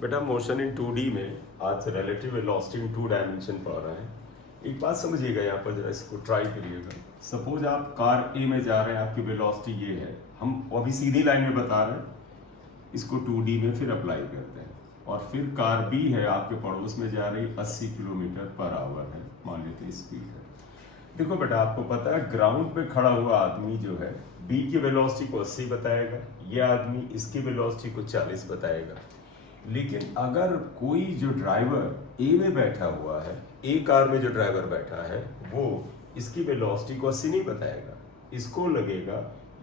बेटा motion in 2D में आज रिलेटिव वेलोसिटी इन 2 डायमेंशन पढ़ रहे हैं। एक बात समझिएगा, यहाँ पर जरा इसको ट्राई करिएगा। सपोज आप कार ए में जा रहे हैं, आपकी वेलोसिटी ये है, हम अभी सीधी लाइन में बता रहे हैं, इसको 2D में फिर अप्लाई करते हैं। और फिर कार बी है आपके पड़ोस में जा रही 80 किलोमीटर पर आवर है, मान लेते हैं स्पीड है। देखो बेटा, आपको पता है ग्राउंड पे खड़ा हुआ आदमी जो है बी की वेलोसिटी को 80 बताएगा, ये आदमी इसकी वेलोसिटी को 40 बताएगा। लेकिन अगर कोई जो ड्राइवर ए में बैठा हुआ है, ए कार में जो ड्राइवर बैठा है, वो इसकी वेलोसिटी को 80 नहीं बताएगा। इसको लगेगा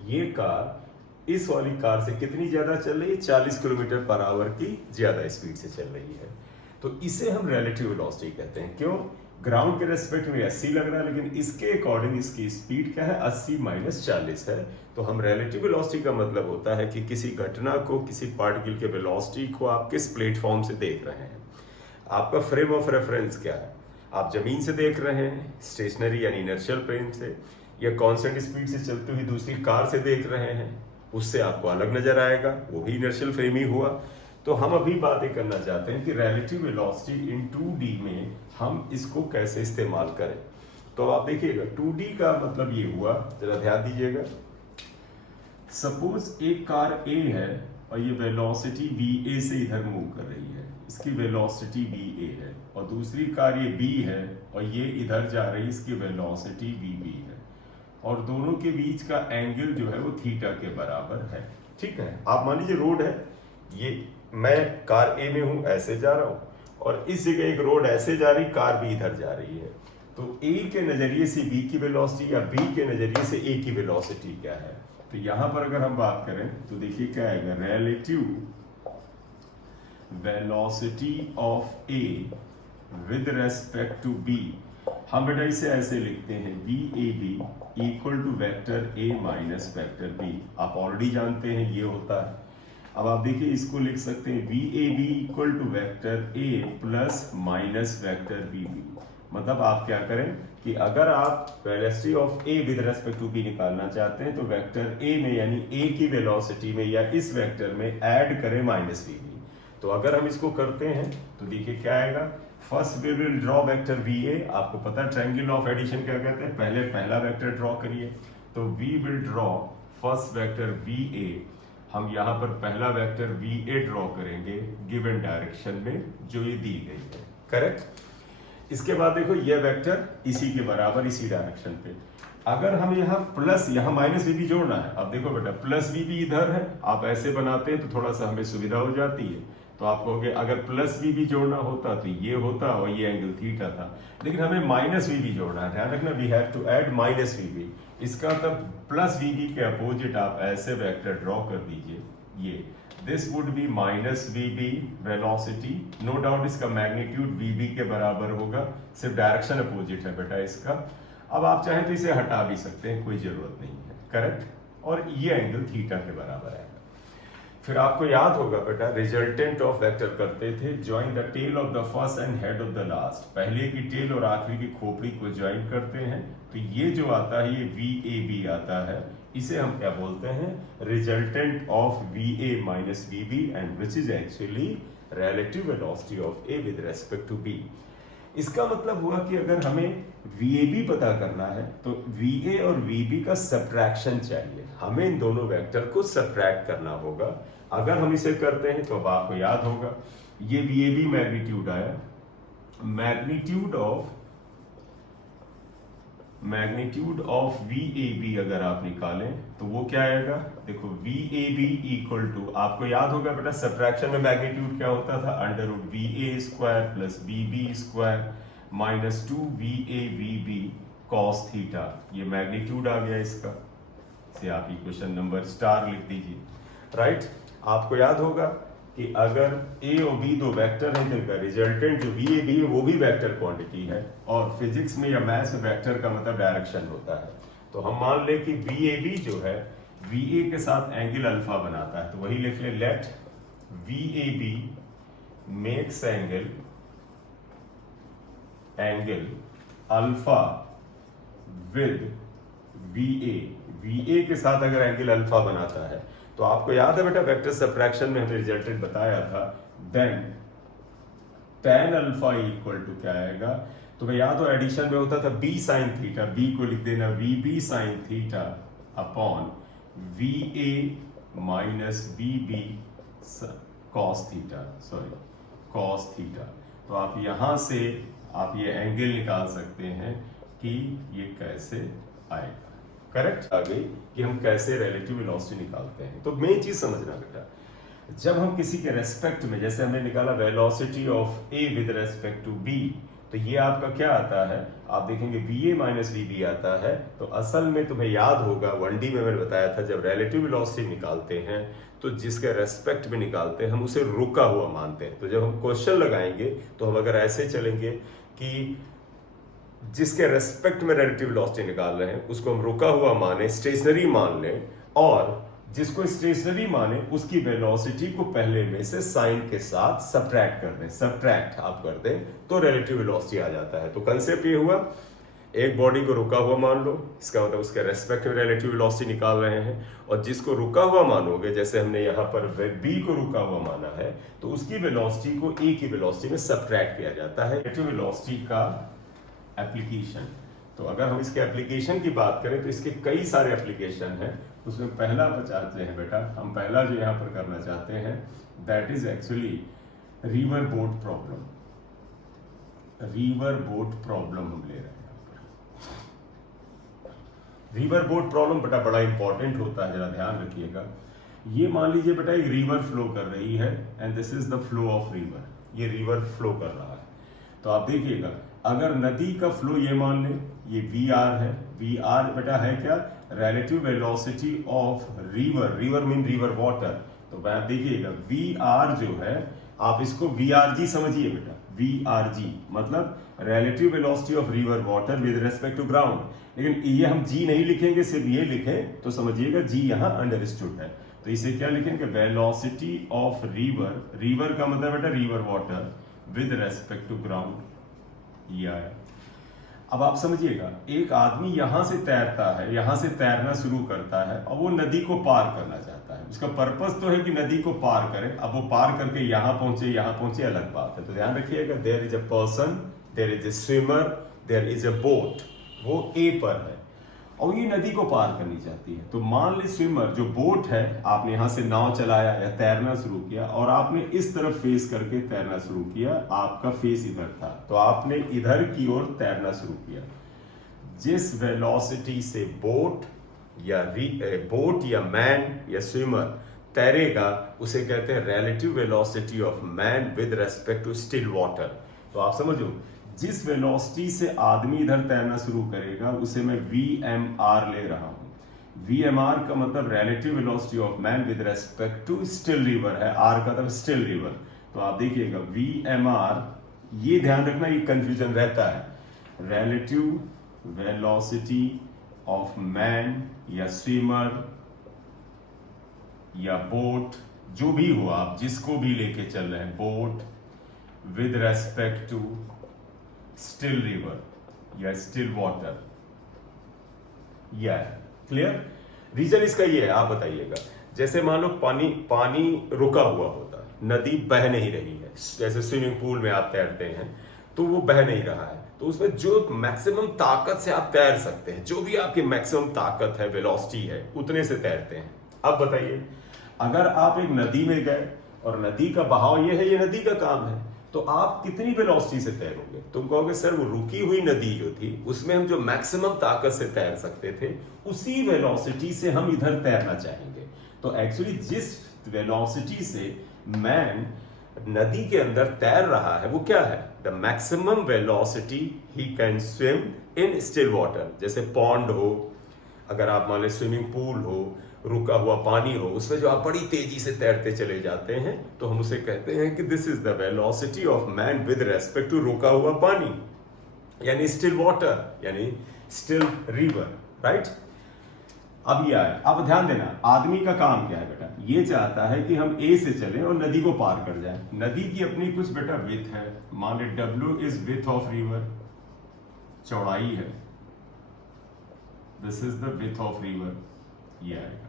ये कार इस वाली कार से कितनी ज्यादा चल रही है, 40 किलोमीटर पर आवर की ज्यादा स्पीड से चल रही है। तो इसे हम रिलेटिव वेलोसिटी कहते हैं। क्यों? ग्राउंड के रेस्पेक्ट में 80 लग रहा है, लेकिन इसके अकॉर्डिंग इसकी स्पीड क्या है, 80 माइनस 40 है। तो हम रिलेटिव वेलोसिटी का मतलब होता है कि किसी घटना को, किसी पार्टिकल के वेलोसिटी को आप किस प्लेटफॉर्म से देख रहे हैं। आपका फ्रेम ऑफ रेफरेंस क्या है, आप जमीन से देख रहे हैं, स्टेशनरी यानी इनर्शियल प्लेन से, या कांस्टेंट स्पीड से चलती हुई दूसरी कार से देख रहे हैं, उससे आपको अलग नजर आएगा, वो भी इनर्शियल फ्रेम ही हुआ। तो हम अभी बातें करना चाहते हैं कि रिलेटिव वेलोसिटी इन 2D में हम इसको कैसे इस्तेमाल करें। तो आप देखिएगा 2D का मतलब ये हुआ, जरा ध्यान दीजिएगा। सपोज एक कार A है और ये वेलोसिटी VA से इधर मूव कर रही है, इसकी वेलोसिटी VA है, और दूसरी कार ये B है और ये इधर जा रही है, इसकी वेलोसिटी VB है, और दोनों के बीच का एंगल जो है वो थीटा के बराबर है। ठीक है, आप मान लीजिए रोड है, ये मैं कार ए में हूं, ऐसे जा रहा हूं, और इस जगह एक रोड ऐसे जा रही, कार भी इधर जा रही है। तो ए के नजरिए से बी की वेलोसिटी या बी के नजरिए से ए की वेलोसिटी क्या है। तो यहां पर अगर हम बात करें तो देखिए क्या आएगा, relative velocity of A with respect to B. हम बेटा इसे ऐसे लिखते हैं, V A B equal to vector A minus vector B. आप ऑलरेडी जानते हैं ये होता है। अब आप देखिए इसको लिख सकते हैं V A B equal to vector A plus minus vector B B. मतलब आप क्या करें कि अगर आप velocity of A with respect to B निकालना चाहते हैं तो वेक्टर ए में यानी ए की वेलोसिटी में या इस वेक्टर में ऐड करें माइनस बी बी। तो अगर हम इसको करते हैं तो देखिए क्या आएगा। First we will draw vector V A. आपको पता है ट्रायंगल ऑफ एडिशन क्या कहते हैं, पहले पहला वेक्टर ड्रॉ करिए। तो we will draw first vector V A. हम यहाँ पर पहला वेक्टर वी ए ड्रॉ करेंगे गिवन डायरेक्शन में जो ये दी गई है, करेक्ट। इसके बाद देखो ये वेक्टर इसी के बराबर इसी डायरेक्शन पे। अगर हम यहाँ प्लस यहाँ माइनस वी भी जोड़ना है, अब देखो बेटा प्लस वी भी इधर है, आप ऐसे बनाते हैं तो थोड़ा सा हमें सुविधा हो जाती है। तो आप कहोगे अगर प्लस वी भी जोड़ना होता तो ये होता और ये एंगल थीटा था, लेकिन हमें माइनस वी भी जोड़ना है। ध्यान रखना, we have to add minus V भी। इसका मतलब प्लस वी बी के अपोजिट आप ऐसे वेक्टर ड्रॉ कर दीजिए, ये this would be minus V B velocity. No doubt इसका मैग्नीट्यूड वी बी के बराबर होगा, सिर्फ डायरेक्शन अपोजिट है बेटा इसका। अब आप चाहें तो इसे हटा भी सकते हैं, कोई जरूरत नहीं है, करेक्ट। और ये एंगल थीटा के बराबर है। फिर आपको याद होगा बेटा रिजल्टेंट ऑफ वेक्टर करते थे, join the tail of the first and head of the last. पहले की टेल और आखिरी की खोपड़ी को ज्वाइन करते हैं, तो ये जो आता है ये वी ए बी आता है। इसे हम क्या बोलते हैं, resultant of V A minus V B, and which is actually relative velocity of A with respect to B. इसका मतलब हुआ कि अगर हमें VAB पता करना है तो VA और VB का सब्ट्रैक्शन चाहिए, हमें इन दोनों वेक्टर को सब्ट्रैक्ट करना होगा। अगर हम इसे करते हैं तो अब आपको याद होगा ये VAB मैग्नीट्यूड आया, मैग्नीट्यूड ऑफ VAB अगर आप निकालें तो वो क्या आएगा, देखो VAB इक्वल टू, आपको याद होगा बेटा सब्ट्रैक्शन में मैग्नीट्यूड क्या होता था, under root VA square plus BB square minus 2VAVB cos theta. ये मैग्नीट्यूड आ गया इसका, इसे आप इक्वेशन नंबर स्टार लिख दीजिए, राइट। आपको याद होगा कि अगर ए और बी दो वेक्टर हैं जिनका रिजल्टेंट जो वी ए बी है वो भी वेक्टर क्वांटिटी है, और फिजिक्स में या मैथ्स में वेक्टर का मतलब डायरेक्शन होता है। तो हम मान ले कि वी ए बी जो है वी ए के साथ एंगल अल्फा बनाता है, तो वही लिख ले, let V A B makes angle alpha with V A के साथ अगर एंगल अल्फा बनाता है तो आपको याद है बेटा वेक्टर सब्ट्रैक्शन में हमने रिजल्टेंट बताया था then tan alpha equal to क्या आएगा, तो भाई या तो एडिशन में होता था b साइन थीटा, b को लिख देना vb sine theta upon va minus vb cos theta, sorry cos theta. तो आप यहां से आप ये एंगल निकाल सकते हैं कि ये कैसे आएगा। करेक्ट आ गई कि हम कैसे रिलेटिव वेलोसिटी निकालते हैं। तो मेन चीज समझना बेटा, जब हम किसी के रेस्पेक्ट में, जैसे हमने निकाला velocity of A with respect to B, तो ये आपका क्या आता है, आप देखेंगे va माइनस vb आता है। तो असल में तुम्हें याद होगा 1D में मैंने बताया था, जब रिलेटिव वेलोसिटी निकालते हैं तो जिसके रेस्पेक्ट में निकालते हैं हम उसे रुका हुआ मानते हैं। तो जब हम क्वेश्चन लगाएंगे तो हम अगर ऐसे चलेंगे कि जिसके रेस्पेक्ट में रिलेटिव वेलोसिटी निकाल रहे हैं उसको हम रुका हुआ माने, स्टेशनरी मान लें, और जिसको स्टेशनरी माने उसकी वेलोसिटी को पहले में से साइन के साथ सब्ट्रैक्ट कर दें, सब्ट्रैक्ट आप कर दें तो रिलेटिव वेलोसिटी आ जाता है। तो कंसेप्ट ये हुआ, एक बॉडी को रुका हुआ मान लो, इसका मतलब उसके रेस्पेक्ट में रिलेटिव वेलोसिटी निकाल रहे हैं, और जिसको रुका हुआ मानोगे, जैसे हमने यहाँ पर b को रुका हुआ माना है, तो उसकी वेलोसिटी को a की वेलोसिटी में सब्ट्रैक्ट किया जाता है। रिलेटिव वेलोसिटी का एप्लीकेशन, तो अगर हम इसके एप्लीकेशन की बात करें तो इसके कई सारे एप्लीकेशन हैं। उसमें पहला बचाते हैं बेटा, हम पहला जो यहाँ पर करना चाहते हैं that is actually river boat problem. River boat problem हम ले रहे हैं। रिवर बोट प्रॉब्लम बेटा बड़ा इंपॉर्टेंट होता है, जरा ध्यान रखिएगा। ये मान लीजिए बेटा एक रिवर फ्लो कर रही है and this is the flow of river, ये रिवर फ्लो कर रहा है। तो आप देखिएगा, अगर नदी का फ्लो ये मान लें, ये VR है, VR बेटा है क्या, relative velocity of river, river mean river water. तो आप देखिएगा VR जो है, आप इसको VRG समझिए बेटा, VRG मतलब relative velocity of river water with respect to ground. लेकिन ये हम G नहीं लिखेंगे, सिर्फ ये लिखें तो समझिएगा G यहाँ अंडरस्टूड है। तो इसे क्या लिखेंगे, वेलोसिटी ऑफ रिवर, रिवर का मतलब बेटा river water with respect to ground, ये आया। अब आप समझिएगा, एक आदमी यहां से तैरता है, यहां से तैरना शुरू करता है और वो नदी को पार करना चाहता है। उसका पर्पस तो है कि नदी को पार करे। अब वो पार करके यहां पहुंचे अलग बात है। तो ध्यान रखिएगा, there is a person, there is a swimmer, there is a boat, वो ए पर है और ये नदी को पार करनी चाहती है। तो मान ली स्विमर जो बोट है, आपने यहां से नाव चलाया या तैरना शुरू किया और आपने इस तरफ फेस करके तैरना शुरू किया, आपका फेस इधर था, तो आपने इधर की ओर तैरना शुरू किया। जिस वेलोसिटी से बोट या मैन या स्विमर तैरेगा उसे कहते हैं relative velocity of man with respect to still water. तो आप समझो, जिस वेलोसिटी से आदमी इधर तैरना शुरू करेगा उसे मैं VMR ले रहा हूं। VMR का मतलब relative velocity of man with respect to still river है, R का मतलब स्टिल रिवर। तो आप देखिएगा VMR, ये ध्यान रखना, ये कंफ्यूजन रहता है। रिलेटिव वेलोसिटी ऑफ मैन या स्विमर या बोट, जो भी हो, आप जिसको भी लेके चल रहे हैं, boat with respect to still river या स्टिल वाटर, या क्लियर। रीजन इसका ये है, आप बताइएगा। जैसे मान लो पानी रुका हुआ होता है, नदी बह नहीं रही है, जैसे स्विमिंग पूल में आप तैरते हैं तो वो बह नहीं रहा है, तो उसमें जो मैक्सिमम ताकत से आप तैर सकते हैं, जो भी आपकी मैक्सिमम ताकत है, वेलोसिटी है, उतने से तैरते हैं। अब बताइए, अगर आप एक नदी में गए और नदी का बहाव ये है, ये नदी का काम है, तो आप कितनी वेलोसिटी से तैरोगे? तुम कहोगे सर वो रुकी हुई नदी जो थी उसमें हम जो मैक्सिमम ताकत से तैर सकते थे उसी वेलोसिटी से हम इधर तैरना चाहेंगे। तो एक्चुअली जिस वेलोसिटी से मैन नदी के अंदर तैर रहा है वो क्या है, the maximum velocity he can swim in still water. जैसे पॉन्ड हो, अगर आप मान लें स्विमिंग पूल हो, रुका हुआ पानी हो, उसमें जो आप बड़ी तेजी से तैरते चले जाते हैं तो हम उसे कहते हैं कि this is the velocity of man with respect to रुका हुआ पानी, यानी स्टिल वाटर, यानी स्टिल रिवर, राइट। अब यह है, अब ध्यान देना, आदमी का काम क्या है बेटा, ये चाहता है कि हम ए से चलें और नदी को पार कर जाएं। नदी की अपनी कुछ बेटा विथ है, मान ले W is with of river, चौड़ाई है, this is the with of river, ये आएगा।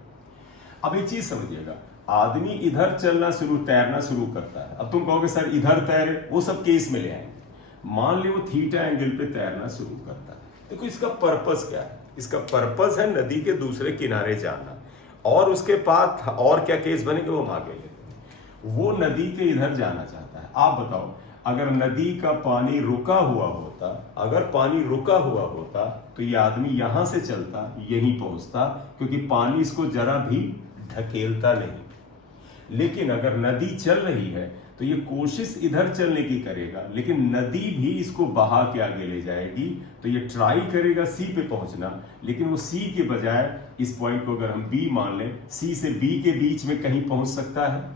अब एक चीज समझिएगा, आदमी इधर चलना शुरू तैरना शुरू करता है। अब तुम कहोगे सर इधर तैरे, वो सब केस में ले आएंगे। मान ली वो थीटा एंगल पे तैरना शुरू करता है। देखो इसका पर्पस क्या है? इसका पर्पस है नदी के दूसरे किनारे जाना, और उसके बाद और क्या केस बनेंगे वो हम आगे लेते हैं। वो नदी के इधर जाना चाहता है। आप बताओ, अगर नदी का पानी रुका हुआ होता, अगर पानी रुका हुआ होता तो ये आदमी यहां से चलता यहीं पहुंचता, क्योंकि पानी इसको जरा भी ढकेलता नहीं। लेकिन अगर नदी चल रही है तो ये कोशिश इधर चलने की करेगा, लेकिन नदी भी इसको बहा के आगे ले जाएगी। तो ये ट्राई करेगा सी पे पहुंचना, लेकिन वो सी के बजाय इस पॉइंट को अगर हम बी मान लें, सी से बी के बीच में कहीं पहुंच सकता है।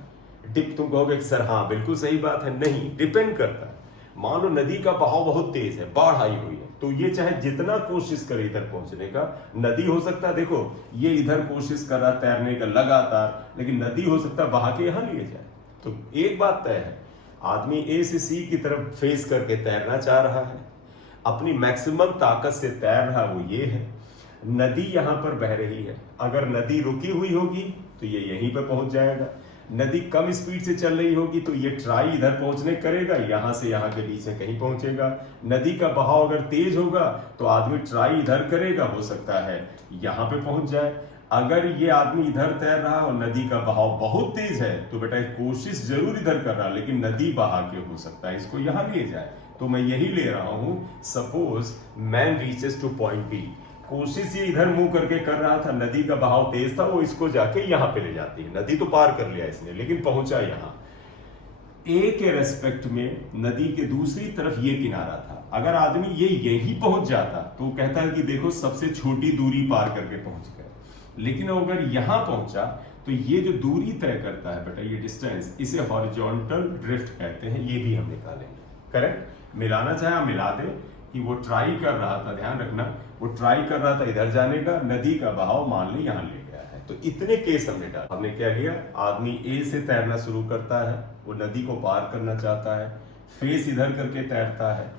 तुम कहोगे सर हाँ बिल्कुल सही बात है, नहीं, डिपेंड करता है। मान लो नदी का बहाव बहुत तेज है, बाढ़ आई हुई है, तो ये चाहे जितना कोशिश करे इधर पहुंचने का, नदी हो सकता है, देखो ये इधर कोशिश कर रहा तैरने का लगातार, लेकिन नदी हो सकता है बहा के यहां लिए जाए। तो एक बात तय है, आदमी ए से सी की तरफ फेस करके तैरना चाह रहा है, अपनी मैक्सिमम ताकत से तैर रहा वो ये है। नदी यहां पर बह रही है, अगर नदी रुकी हुई होगी तो ये यहीं पर पहुंच जाएगा। नदी कम स्पीड से चल रही होगी तो ये ट्राई इधर पहुंचने करेगा, यहां से यहां के बीच में कहीं पहुंचेगा। नदी का बहाव अगर तेज होगा तो आदमी ट्राई इधर करेगा, हो सकता है यहां पे पहुंच जाए। अगर ये आदमी इधर तैर रहा और नदी का बहाव बहुत तेज है तो बेटा कोशिश जरूर इधर कर रहा, लेकिन नदी बहा के हो सकता है इसको यहां ले जाए। तो मैं यही ले रहा हूं, suppose man reaches to point B, कोशिश ये इधर मुंह करके कर रहा था, नदी का बहाव तेज था, वो इसको जाके यहां पे ले जाती है। नदी तो पार कर लिया इसने, लेकिन पहुंचा यहां। ए के रेस्पेक्ट में नदी के दूसरी तरफ ये किनारा था, अगर आदमी ये यही पहुंच जाता तो वो कहता है कि देखो सबसे छोटी दूरी पार करके पहुंच गए। लेकिन अगर यहां पहुंचा तो ये जो दूरी तय करता है बेटा, ये डिस्टेंस, इसे हॉरिजॉन्टल ड्रिफ्ट कहते हैं। ये भी हम निकालेंगे। करेक्ट, मिलाना चाहे हम मिला दें कि वो ट्राई कर रहा था, ध्यान रखना, वो ट्राई कर रहा था इधर जाने का, नदी का बहाव मान ली यहां ले गया है। तो इतने केस हमने डाला। हमने क्या लिया, आदमी ए से तैरना शुरू करता है, वो नदी को पार करना चाहता है, फेस इधर करके तैरता है,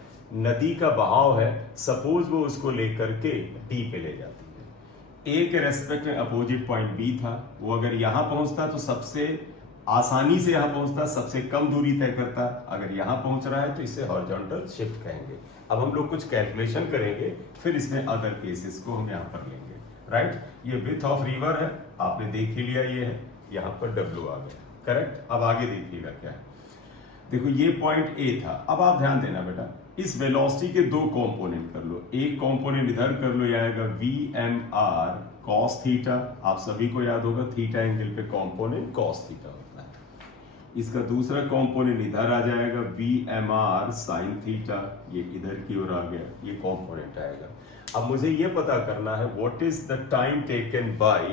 नदी का बहाव है, सपोज वो उसको लेकर के डी पे ले जाती है। ए के रेस्पेक्ट में अपोजिट पॉइंट बी था, वो अगर यहां पहुंचता तो सबसे आसानी से यहां पहुंचता, सबसे कम दूरी तय करता। अगर यहां पहुंच रहा है तो इसे हॉरिजॉन्टल शिफ्ट कहेंगे। अब हम लोग कुछ कैलकुलेशन करेंगे, फिर इसमें अदर केसेस को हम यहां पर लेंगे। राइट, ये विथ ऑफ रिवर है, आपने देख ही लिया, ये है, यहां पर डब्ल्यू आ गया। करेक्ट, अब आगे देखिएगा क्या है। देखो ये पॉइंट ए था। अब आप ध्यान देना बेटा, इस वेलोसिटी के दो कंपोनेंट कर लो, एक कंपोनेंट इधर कर लो, ये आएगा V M R cos theta, आप सभी को याद होगा थीटा एंगल पे कंपोनेंट कॉस थीटा होता है। इसका दूसरा कंपोनेंट इधर आ जाएगा V M R sine theta, ये इधर की ओर आ गया, ये कंपोनेंट आएगा। अब मुझे ये पता करना है what is the time taken by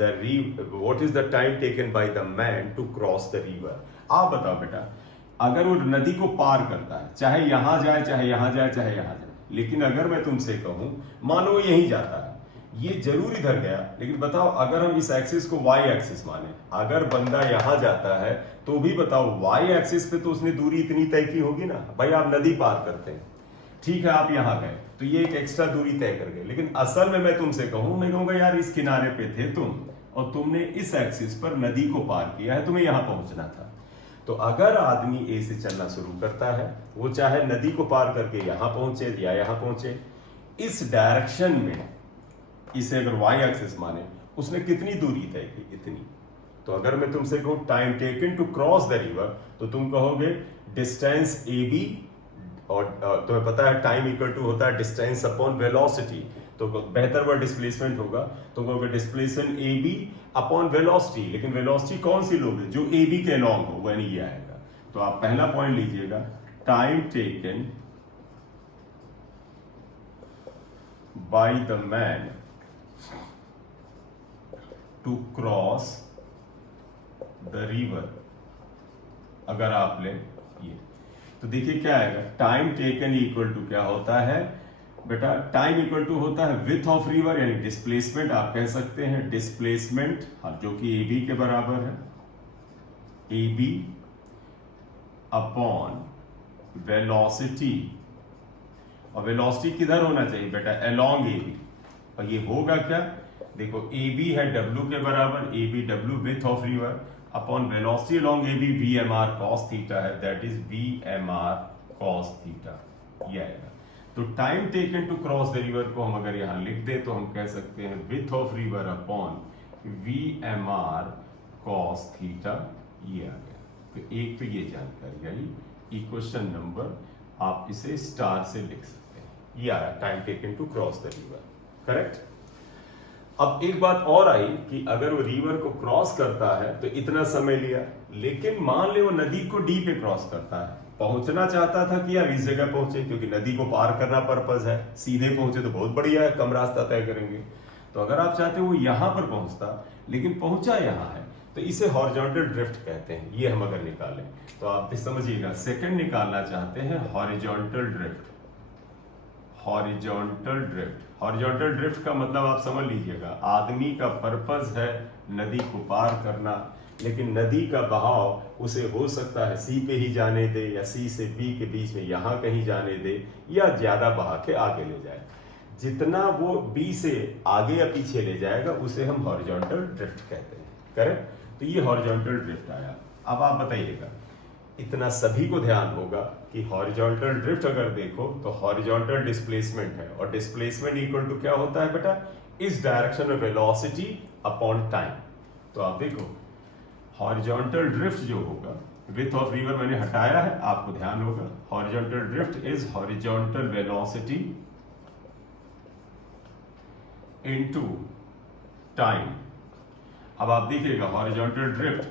what is the time taken by the man to cross the river. आप बताओ बेटा, अगर वो नदी को पार करता है, चाहे यहां जाए चाहे यहां जाए चाहे यहां जाए, लेकिन अगर मैं तुमसे कहूं मानो वो यहीं जाता है, ये जरूर इधर गया, लेकिन बताओ अगर हम इस एक्सिस को वाई एक्सिस माने, अगर बंदा यहां जाता है तो भी बताओ वाई एक्सिस पे तो उसने दूरी इतनी तय की होगी ना। भाई आप नदी पार करते हैं, ठीक है, आप यहां गए तो ये एक एक्स्ट्रा दूरी तय कर गए, लेकिन असल में मैं तुमसे कहूं, मैं कहूंगा यार इस किनारे पे थे तुम और तुमने इस एक्सिस पर नदी को पार किया है, तुम्हें यहां पहुंचना था। तो अगर आदमी ए से चलना शुरू करता है, वो चाहे नदी को पार करके यहां पहुंचे या यहां पहुंचे, इस डायरेक्शन में, इसे अगर वाई एक्सिस माने, उसने कितनी दूरी तय की, इतनी। तो अगर मैं तुमसे कहूं time taken to cross the river, तो तुम कहोगे डिस्टेंस ए बी, और तुम्हें पता है टाइम इक्वल टू होता है डिस्टेंस अपॉन वेलोसिटी, तो बेहतर वर्ड डिस्प्लेसमेंट होगा, तो कहोगे displacement A B upon velocity. लेकिन वेलोसिटी कौन सी लोगे, जो ए बी के अलॉन्ग हो, वही ये आएगा। तो आप पहला पॉइंट लीजिएगा, time taken by the man to cross the river. अगर आप ले ये, तो देखिए क्या आएगा, टाइम टेकन इक्वल टू क्या होता है बेटा, टाइम इक्वल टू होता है विथ ऑफ रिवर, यानी डिस्प्लेसमेंट आप कह सकते हैं, डिस्प्लेसमेंट जो कि ए बी के बराबर है, ए बी अपॉन वेलोसिटी। और वेलोसिटी किधर होना चाहिए बेटा, अलोंग ए बी। और ये होगा क्या, देखो ए बी है डब्ल्यू के बराबर, A B W with of river, upon velocity along A B V M R cos theta है, that is V M R cos theta, ये आएगा। तो time taken to cross the river को हम अगर यहां लिख दे तो हम कह सकते हैं width of river upon V M R cos theta, ये आ गया। तो एक तो ये जानकारी आई। इक्वेशन नंबर आप इसे स्टार से लिख सकते हैं, ये आया time taken to cross the river, correct. अब एक बात और आई कि अगर वो रिवर को क्रॉस करता है तो इतना समय लिया, लेकिन मान ले वो नदी को डी पे क्रॉस करता है, पहुंचना चाहता था कि यार इस जगह पहुंचे, क्योंकि नदी को पार करना पर्पस है, सीधे पहुंचे तो बहुत बढ़िया है, कम रास्ता तय करेंगे। तो अगर आप चाहते हो वो यहां पर पहुंचता, लेकिन पहुंचा यहां है, तो इसे हॉरिजॉन्टल ड्रिफ्ट कहते हैं। ये हम अगर निकालें तो आप भी समझिएगा, सेकंड निकालना चाहते हैं horizontal drift. Horizontal drift, horizontal drift का मतलब आप समझ लीजिएगा, आदमी का पर्पस है नदी को पार करना, लेकिन नदी का बहाव उसे हो सकता है सी पे ही जाने दे, या सी से बी के बीच में यहां कहीं जाने दे, या ज्यादा बहा के आगे ले जाए। जितना वो बी से आगे या पीछे ले जाएगा उसे हम हॉरिजॉन्टल ड्रिफ्ट कहते हैं, करेक्ट। तो ये हॉरिजॉन्टल ड्रिफ्ट आया। अब आप बताइएगा, इतना सभी को ध्यान होगा कि हॉरिजॉन्टल ड्रिफ्ट अगर देखो तो हॉरिजॉन्टल डिस्प्लेसमेंट है, और डिस्प्लेसमेंट इक्वल टू क्या होता है बेटा, इस डायरेक्शन में वेलोसिटी अपॉन टाइम। तो आप देखो हॉरिजॉन्टल ड्रिफ्ट जो होगा, विड्थ ऑफ रिवर मैंने हटाया है, आपको ध्यान होगा, horizontal drift is horizontal velocity into time. अब आप देखिएगा हॉरिजॉन्टल ड्रिफ्ट,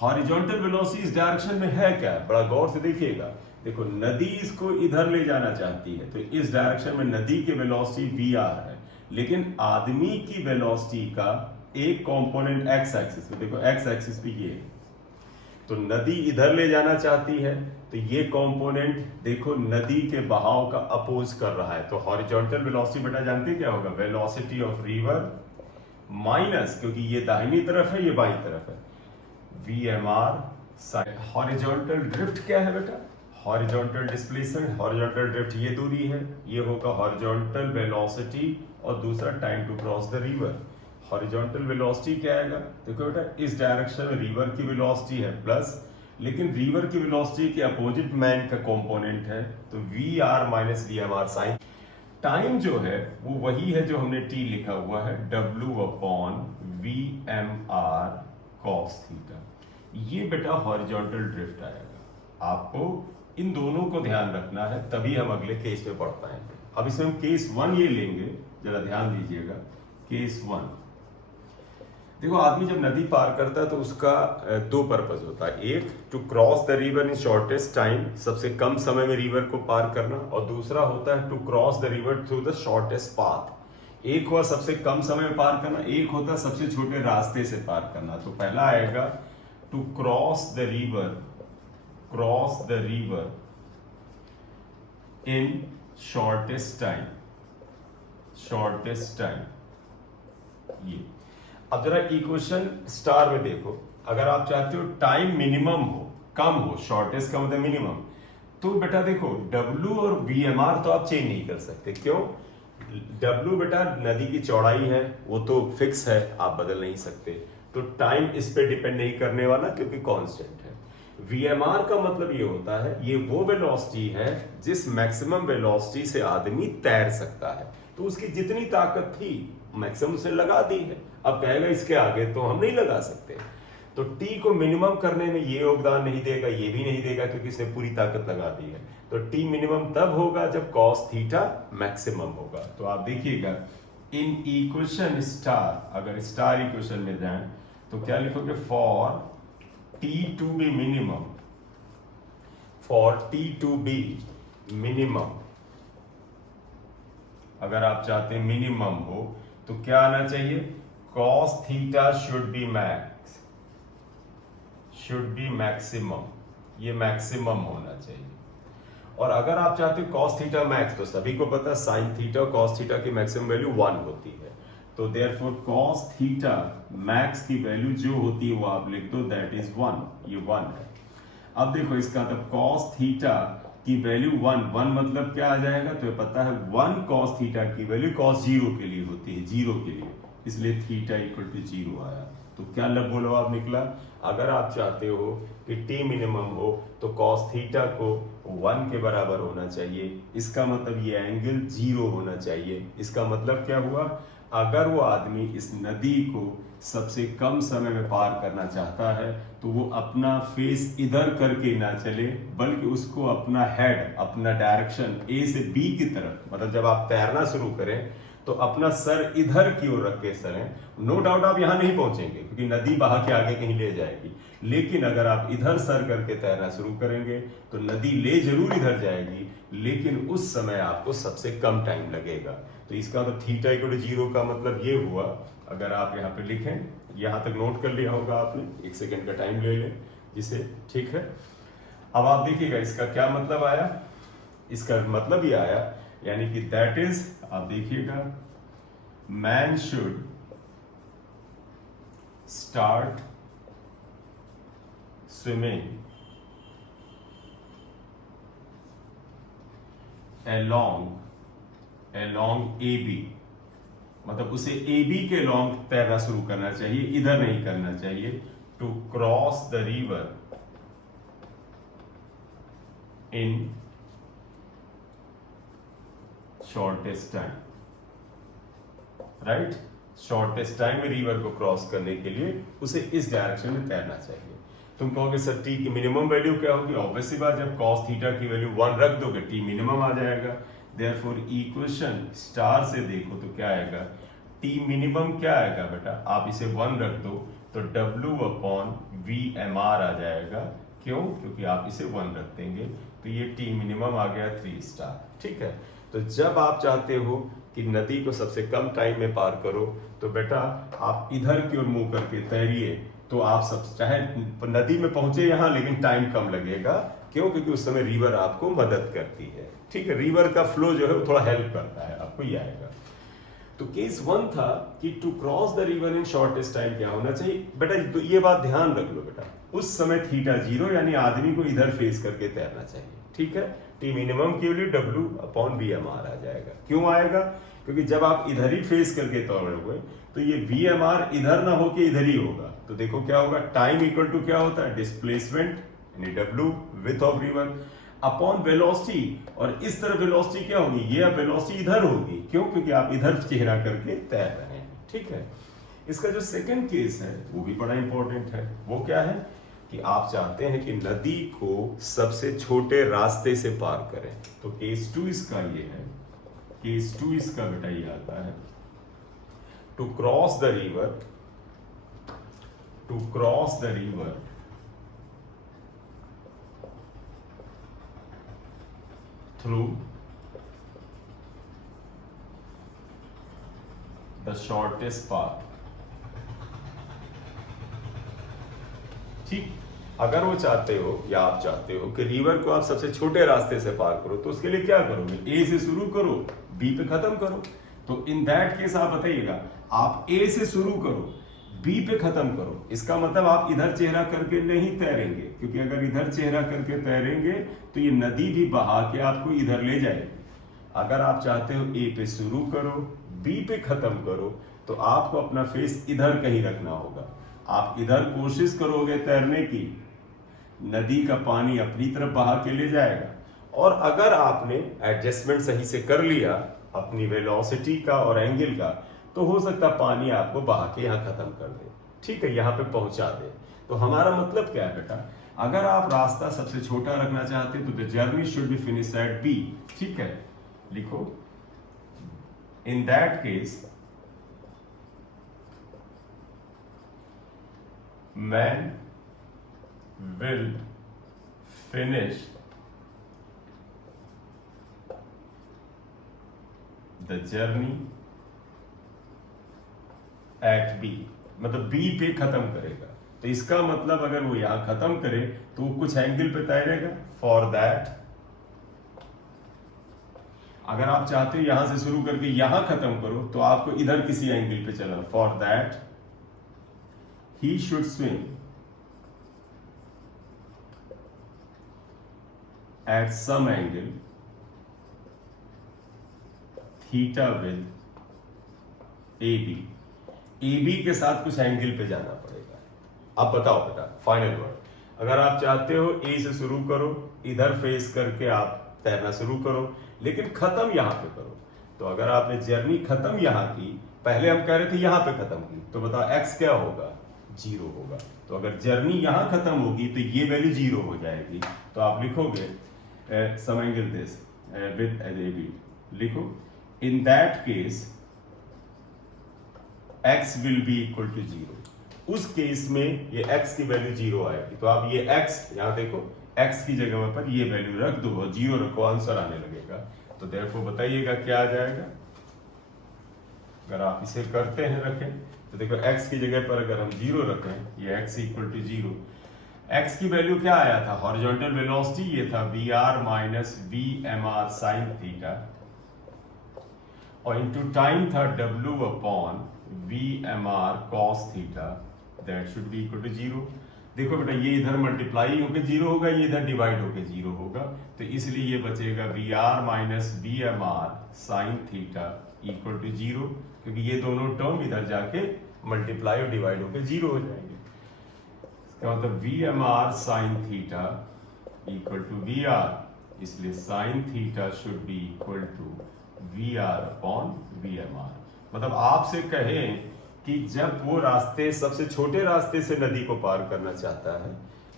हॉरिजॉन्टल वेलोसिटी इस डायरेक्शन में है क्या, बड़ा गौर से देखिएगा। देखो नदी इसको इधर ले जाना चाहती है, तो इस डायरेक्शन में नदी की वेलोसिटी वी आर है, लेकिन आदमी की वेलोसिटी का एक कंपोनेंट एक्स एक्सिस पे, देखो एक्स एक्सिस पे ये, तो नदी इधर ले जाना चाहती है, तो ये कंपोनेंट देखो नदी के बहाव का अपोज कर रहा है। तो हॉरिजॉन्टल वेलोसिटी बेटा जानते क्या होगा, वेलोसिटी ऑफ रिवर माइनस, क्योंकि ये दाहिनी तरफ है ये बाईं तरफ है, V M R sine. Horizontal drift क्या है बेटा, हॉरिजॉन्टल डिस्प्लेसमेंट, हॉरिजॉन्टल ड्रिफ्ट ये दूरी है, ये होगा हॉरिजॉन्टल वेलोसिटी, और दूसरा time to cross the river. Horizontal velocity क्या आएगा, देखो बेटा इस डायरेक्शन में रिवर की वेलोसिटी है प्लस, लेकिन रिवर की वेलोसिटी के अपोजिट मैन का कंपोनेंट है, तो V R minus V M R sine. Time जो है वो वही है जो हमने टी लिखा हुआ है, W upon V M R cos theta. ये बेटा हॉरिजॉन्टल ड्रिफ्ट आएगा। आपको इन दोनों को ध्यान रखना है, तभी हम अगले केस में पढ़ पाएंगे। अब इसमें हम केस 1 ये लेंगे, जरा ध्यान दीजिएगा। केस 1 देखो, आदमी जब नदी पार करता है तो उसका दो पर्पस होता है, एक to cross the river in shortest time, सबसे कम समय में रिवर को पार करना, और दूसरा होता है to cross the river through the shortest path. एक हुआ सबसे कम समय में पार करना, एक होता है सबसे छोटे रास्ते से पार करना। तो पहला आएगा to cross the river in shortest time, ये। अब जरा इक्वेशन स्टार में देखो, अगर आप चाहते हो टाइम मिनिमम हो, कम हो, शॉर्टेस्ट का मतलब मिनिमम, तो बेटा देखो W और VMR तो आप चेंज नहीं कर सकते। क्यों? W बेटा नदी की चौड़ाई है, वो तो फिक्स है, आप बदल नहीं सकते, तो टाइम इस पे डिपेंड नहीं करने वाला क्योंकि कांस्टेंट है। VMR का मतलब ये होता है, ये वो वेलोसिटी है जिस मैक्सिमम वेलोसिटी से आदमी तैर सकता है, तो उसकी जितनी ताकत थी मैक्सिमम से लगा दी है। अब कहेगा इसके आगे तो हम नहीं लगा सकते, तो T को मिनिमम करने में ये योगदान नहीं देगा, ये भी नहीं देगा, क्योंकि इसने पूरी ताकत लगा दी है। तो T मिनिमम तब होगा जब cos थीटा मैक्सिमम होगा। तो आप देखिएगा इन इक्वेशन स्टार, अगर स्टार इक्वेशन में जाएं तो क्या लिखोगे, for T to be minimum, अगर आप चाहते हैं मिनिमम हो तो क्या आना चाहिए, cos theta should B maximum, ये मैक्सिमम होना चाहिए। और अगर आप चाहते हो cos थीटा मैक्स, तो सभी को पता है sin थीटा और cos थीटा की मैक्सिमम वैल्यू 1 होती है, तो देयरफॉर cos थीटा मैक्स की वैल्यू जो होती है वो आप लिख दो, दैट इज 1, ये 1 है। अब देखो इसका मतलब cos थीटा की वैल्यू 1 मतलब क्या आ जाएगा, तो पता है 1 cos थीटा की वैल्यू cos 0 के लिए होती है, 0 के लिए, इसलिए थीटा इक्वल टू 0 आया। तो क्या बोलो आप निकला, अगर आप चाहते हो कि टी मिनिमम हो तो कॉस थीटा को 1 के बराबर होना चाहिए, इसका मतलब ये एंगल 0 होना चाहिए। इसका मतलब क्या हुआ, अगर वो आदमी इस नदी को सबसे कम समय में पार करना चाहता है तो वो अपना फेस इधर करके ना चले, बल्कि उसको अपना हेड, अपना डायरेक्शन ए से बी की तरफ, मतलब जब आप तैरना शुरू करें तो अपना सर इधर की ओर रख के सरें। नो डाउट आप यहां नहीं पहुंचेंगे क्योंकि नदी बहा के आगे कहीं ले जाएगी, लेकिन अगर आप इधर सर करके तैरना शुरू करेंगे तो नदी ले जरूर इधर जाएगी, लेकिन उस समय आपको सबसे कम टाइम लगेगा। तो इसका तो थीटा इक्वल टू 0 का मतलब ये हुआ, अगर आप यहाँ पे लिखें, यहां तक नोट कर लिया होगा आपने, 1 सेकेंड का टाइम ले लें जिसे, ठीक है। अब आप देखिएगा इसका क्या मतलब आया, इसका मतलब ये आया यानी कि दैट इज, आप देखिएगा, man should start swimming along AB, मतलब उसे AB के लॉन्ग तैरना शुरू करना चाहिए, इधर नहीं करना चाहिए, to cross the river in shortest time, right. Shortest time में रिवर को क्रॉस करने के लिए उसे इस डायरेक्शन में तैरना चाहिए। तुम कहोगे सर टी की मिनिमम वैल्यू क्या होगी, ऑब्वियसली बात, जब cos थीटा की वैल्यू 1 रख दोगे टी मिनिमम आ जाएगा। देयरफॉर इक्वेशन स्टार से देखो तो क्या आएगा, टी मिनिमम क्या आएगा बेटा, आप इसे 1 रख दो तो W/VMR आ जाएगा। क्यों, क्योंकि आप इसे 1 रख देंगे तो ये टी मिनिमम आ गया 3 स्टार, ठीक है। तो जब आप चाहते हो कि नदी को सबसे कम टाइम में पार करो तो बेटा आप इधर की ओर मुंह करके तैरिए, तो आप सब चाहे नदी में पहुंचे यहां, लेकिन टाइम कम लगेगा। क्यों, क्योंकि उस समय रिवर आपको मदद करती है, ठीक है। रिवर का फ्लो जो है वो थोड़ा हेल्प करता है आपको, ये आएगा। तो केस 1 था कि to cross the river in shortest time क्या होना चाहिए बेटा, तो ये बात ध्यान रख लो बेटा, उस समय थीटा 0 यानी आदमी को इधर फेस करके तैरना चाहिए, ठीक है। टी मिनिमम की वैल्यू W/VMR आ जाएगा। क्यों आएगा, क्योंकि जब आप इधर ही फेस करके तैरोगे तो ये VMR इधर ना होके इधर ही होगा, तो देखो क्या होगा, टाइम इक्वल टू क्या होता है, डिस्प्लेसमेंट यानी W width of river upon velocity, और इस तरफ वेलोसिटी क्या होगी, ये अब वेलोसिटी इधर होगी। क्यों, क्योंकि आप इधर चेहरा करके तैर रहे हैं, ठीक है। इसका जो सेकंड केस है वो भी बड़ा इंपॉर्टेंट है, वो क्या है कि आप चाहते हैं कि नदी को सबसे छोटे रास्ते से पार करें। तो केस 2 इसका ये है, केस 2 इसका बेटा ये आता है, to cross the river, to cross the river through the shortest path, ठीक। अगर वो चाहते हो या आप चाहते हो कि रिवर को आप सबसे छोटे रास्ते से पार करो तो उसके लिए क्या करोगे, ए से शुरू करो, बी पे खत्म करो। तो इन दैट केस आप बताइएगा, आप ए से शुरू करो, बी पे खत्म करो, इसका मतलब आप इधर चेहरा करके नहीं तैरेंगे, क्योंकि अगर इधर चेहरा करके तैरेंगे तो ये नदी भी बहा के आपको इधर ले जाएगी। अगर आप चाहते हो ए पे शुरू करो, बी पे खत्म करो, तो आपको अपना फेस इधर कहीं रखना होगा। आप इधर कोशिश करोगे तैरने की, नदी का पानी अपनी तरफ बहा के ले जाएगा, और अगर आपने एडजस्टमेंट सही से कर लिया अपनी वेलोसिटी का और एंगल का, तो हो सकता पानी आपको बहा के यहां खत्म कर दे, ठीक है, यहां पे पहुंचा दे। तो हमारा मतलब क्या है बेटा, अगर आप रास्ता सबसे छोटा रखना चाहते तो the journey should be finish at B, ठीक है। लिखो, in that case man will finish the journey at B, मतलब B पे खत्म करेगा। तो इसका मतलब अगर वो यहां खत्म करे तो वो कुछ एंगल पे तैरेगा। फॉर दैट, अगर आप चाहते हो यहां से शुरू करके यहां खत्म करो तो आपको इधर किसी एंगल पे चलना। For that he should swim at some angle theta with AB, A B के साथ कुछ एंगल पे जाना पड़ेगा। अब बताओ बेटा फाइनल वर्ड, अगर आप चाहते हो ए से शुरू करो, इधर फेस करके आप तैरना शुरू करो, लेकिन खत्म यहां पे करो। तो अगर आपने जर्नी खत्म यहां की, पहले हम कह रहे थे यहां पे खत्म की, तो बताओ एक्स क्या होगा, 0 होगा। तो अगर जर्नी यहां खत्म होगी तो ये वैल्यू 0 हो जाएगी। तो आप लिखोगे some angle this with A B, लिखो in that case x will be equal to 0। उस केस में ये x की वैल्यू 0 आएगी। तो आप ये x यहां देखो, x की जगह पर ये वैल्यू रख दो और 0 रखो, आंसर आने लगेगा। तो देयरफॉर बताइएगा क्या आ जाएगा। अगर आप इसे करते हैं रखें तो देखो x की जगह पर अगर हम 0 रखें, ये x इक्वल टू 0, x की वैल्यू क्या आया था, हॉरिजॉन्टल वेलोसिटी ये था vr minus vmr sine theta, और इनटू टाइम था w upon vmr cos theta, that should be equal to 0। देखो बेटा ये इधर मल्टीप्लाई होकर 0 होगा, ये इधर डिवाइड होकर 0 होगा, तो इसलिए ये बचेगा vr minus vmr sine theta equal to 0, क्योंकि ये दोनों टर्म इधर जाके मल्टीप्लाई और डिवाइड होकर 0 हो जाएंगे। इसका मतलब vmr sine theta equal to vr, इसलिए sine theta should be equal to vr upon vmr। मतलब आपसे कहें कि जब वो रास्ते सबसे छोटे रास्ते से नदी को पार करना चाहता है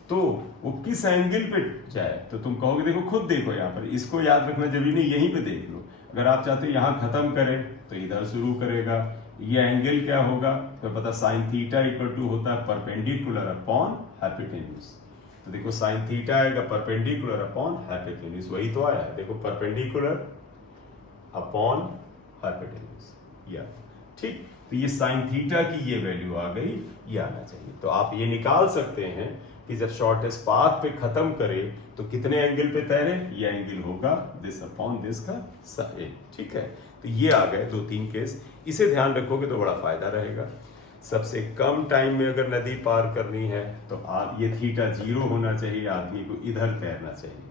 तो वो किस एंगल पे जाए, तो तुम कहोगे देखो खुद देखो यहाँ पर, इसको याद रखना जरूरी नहीं, यहीं पे देख लो। अगर आप चाहते हो यहाँ खत्म करें तो इधर शुरू करेगा, ये एंगल क्या होगा तो पता, साइन थीटा इक्वल टू होता है परपेंडिकुलर अपॉन हाइपोटेन्यूज। तो देखो साइन थीटा आएगा परपेंडिकुलर अपॉन हाइपोटेन्यूज, वही तो आया है देखो, परपेंडिकुलर अपॉन हाइपोटेन्यूज, या ठीक। तो ये साइन थीटा की ये वैल्यू आ गई, ये आना चाहिए। तो आप ये निकाल सकते हैं कि जब शॉर्टेस्ट पाथ पे खत्म करे तो कितने एंगल पे तैरे, ये एंगल होगा दिस अपॉन दिस का साइन, ठीक है। तो ये आ गए 2-3 केस, इसे ध्यान रखोगे तो बड़ा फायदा रहेगा। सबसे कम टाइम में अगर नदी पार करनी है तो ये थीटा 0 होना चाहिए, आदमी को इधर तैरना चाहिए।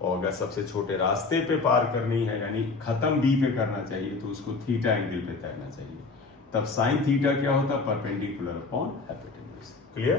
और अगर सबसे छोटे रास्ते पे पार करनी है यानी खत्म बी पे करना चाहिए तो उसको थीटा एंगल पे तैरना चाहिए। तब साइन थीटा क्या होता है, परपेंडिकुलर अपॉन हाइपोटेन्यूज। क्लियर।